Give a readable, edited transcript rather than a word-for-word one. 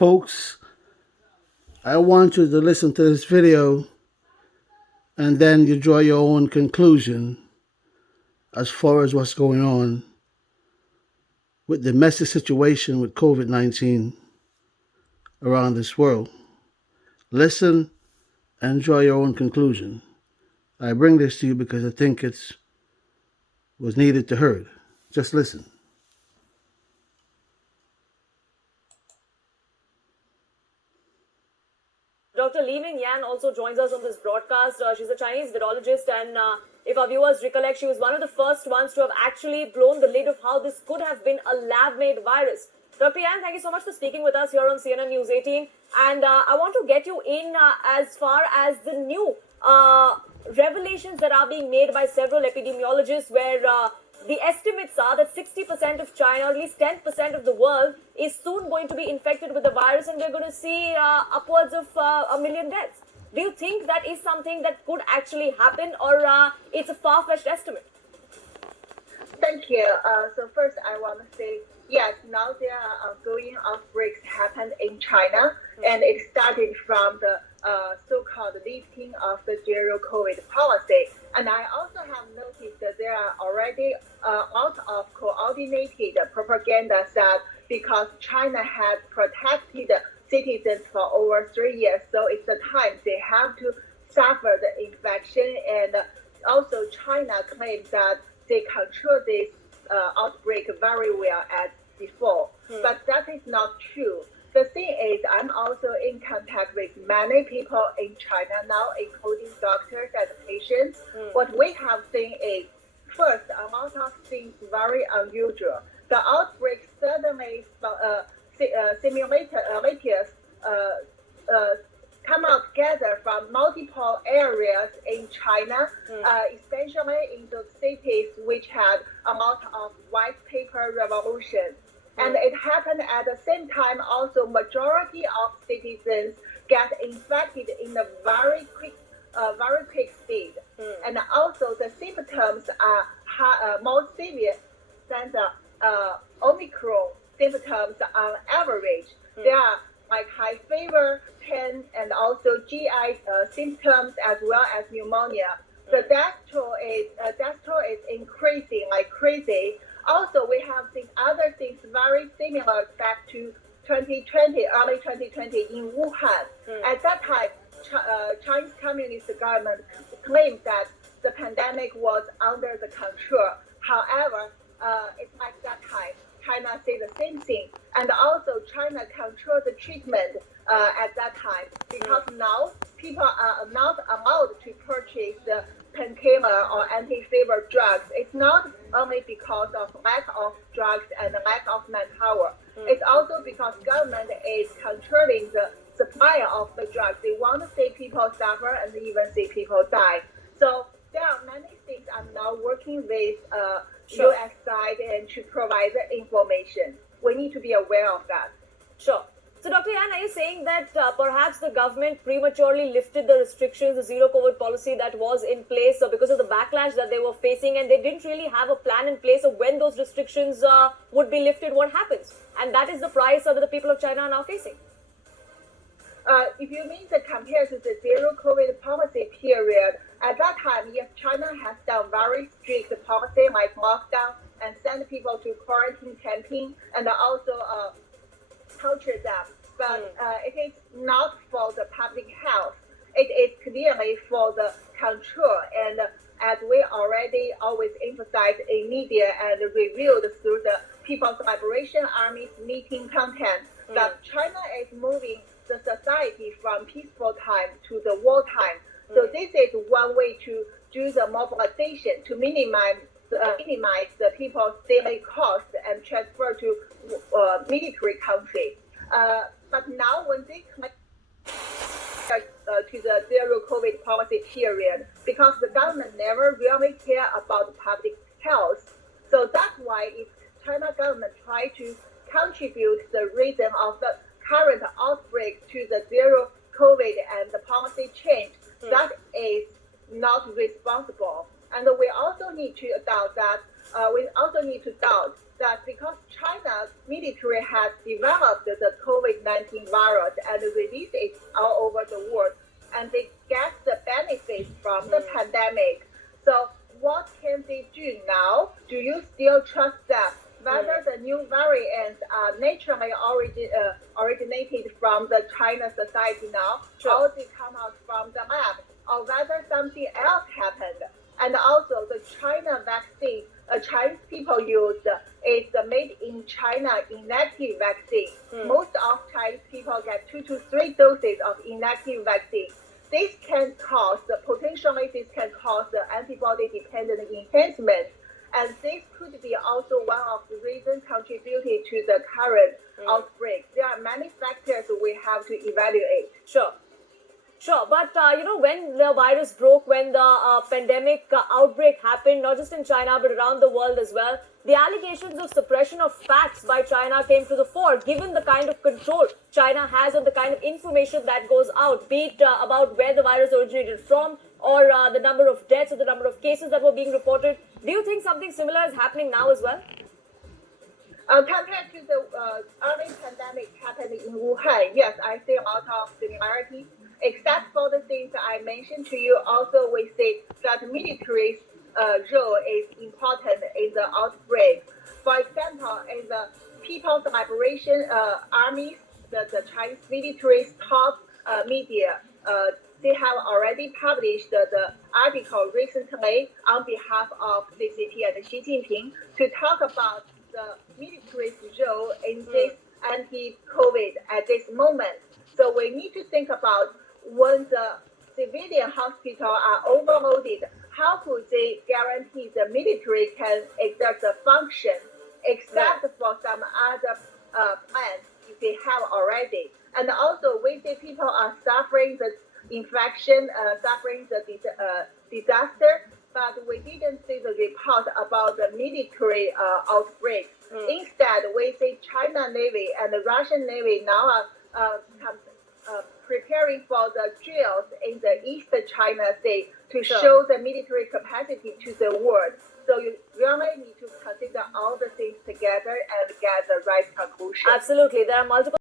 Folks, I want you to listen to this video and then you draw your own conclusion as far as what's going on with the messy situation with COVID 19 around this world. Listen and draw your own conclusion. I bring this to you because I think it was needed to heard. Just listen. Dr. Li Ming Yan also joins us on this broadcast. She's a Chinese virologist, and if our viewers recollect, she was one of the first ones to have actually blown the lid of how this could have been a lab-made virus. Dr. Yan, thank you so much for speaking with us here on CNN News 18. And I want to get you in as far as the new revelations that are being made by several epidemiologists, where the estimates are that 60% of China, or at least 10% of the world, is soon going to be infected with the virus, and we're going to see upwards of 1 million deaths. Do you think that is something that could actually happen, or it's a far-fetched estimate? Thank you. So first, I want to say, yes, now there are ongoing outbreaks happened in China, and it started from the so-called lifting of the zero COVID policy. And I also have noticed that there are already a lot of coordinated propaganda that because China has protected citizens for over 3 years, so it's the time they have to suffer the infection. And also China claims that they control this outbreak very well as before. But that is not true. The thing is, I'm also in contact with many people in China now, including doctors and patients. What we have seen is, first, a lot of things very unusual. The outbreak suddenly simulators come out together from multiple areas in China, especially in those cities which had a lot of white paper revolution. And it happened at the same time also majority of citizens get infected in a very quick speed. And also the symptoms are more severe than the Omicron symptoms on average. There are like high fever, pain, and also GI symptoms as well as pneumonia. The death toll is increasing like crazy. Also, we have seen other things very similar back to 2020, early 2020 in Wuhan. At that time, Chinese Communist government claimed that the pandemic was under the control. However, it's like that time, China said the same thing. And also, China controlled the treatment at that time because now people are not allowed to purchase the painkiller or anti-fever drugs. It's not only because of lack of drugs and lack of manpower. It's also because government is controlling the supply of the drugs. They want to see people suffer and even see people die. So there are many things I'm now working with US side and to provide the information. We need to be aware of that. Sure. So, Dr. Yan, are you saying that perhaps the government prematurely lifted the restrictions, the zero COVID policy that was in place because of the backlash that they were facing, and they didn't really have a plan in place of when those restrictions would be lifted, what happens? And that is the price that the people of China are now facing. If you mean the compared to the zero COVID policy period, at that time, yes, China has done very strict policy like lockdown and send people to quarantine camping and also torture them. But it is not for the public health. It is clearly for the control. And as we already always emphasize in media and reviewed through the People's Liberation Army's meeting content, that China is moving the society from peaceful time to the war time. So this is one way to do the mobilization to minimize the people's daily costs and transfer to military country. But now when they come to the zero COVID policy period, because the government never really care about public health, so that's why if China government try to contribute the reason of the current outbreak to the zero COVID and the policy change, that is not responsible. And we also need to doubt that that because China's military has developed the COVID-19 virus and released it all over the world, and they get the benefits from the pandemic. So what can they do now? Do you still trust them? Whether the new variants are naturally originated from the China society now, or they come out from the lab, or whether something else happened. And also the China vaccine, Chinese people use is the made in China inactive vaccine. Most of Chinese people get 2 to 3 doses of inactive vaccine. This can cause, potentially this can cause antibody-dependent enhancement. And this could be also one of the reasons contributing to the current outbreak. There are many factors we have to evaluate. Sure, but when the virus broke, when the pandemic outbreak happened, not just in China but around the world as well, the allegations of suppression of facts by China came to the fore, given the kind of control China has on the kind of information that goes out, be it about where the virus originated from, or the number of deaths or the number of cases that were being reported. Do you think something similar is happening now as well? Compared to the early pandemic happened in Wuhan, yes, I see a lot of similarities. Except for the things I mentioned to you, also we see that military's role is important in the outbreak. For example, in the People's Liberation Army, the Chinese military's top media, they have already published the article recently on behalf of CCP and Xi Jinping to talk about the military's role in this anti-COVID at this moment. So we need to think about when the civilian hospitals are overloaded, how could they guarantee the military can exert the function, except for some other plans if they have already. And also, we see people are suffering the infection, suffering the disaster, but we didn't see the report about the military outbreak. Instead, we see China Navy and the Russian Navy now are preparing for the drills in the East China Sea to show the military capacity to the world. So you really need to consider all the things together and get the right conclusion. Absolutely. There are multiple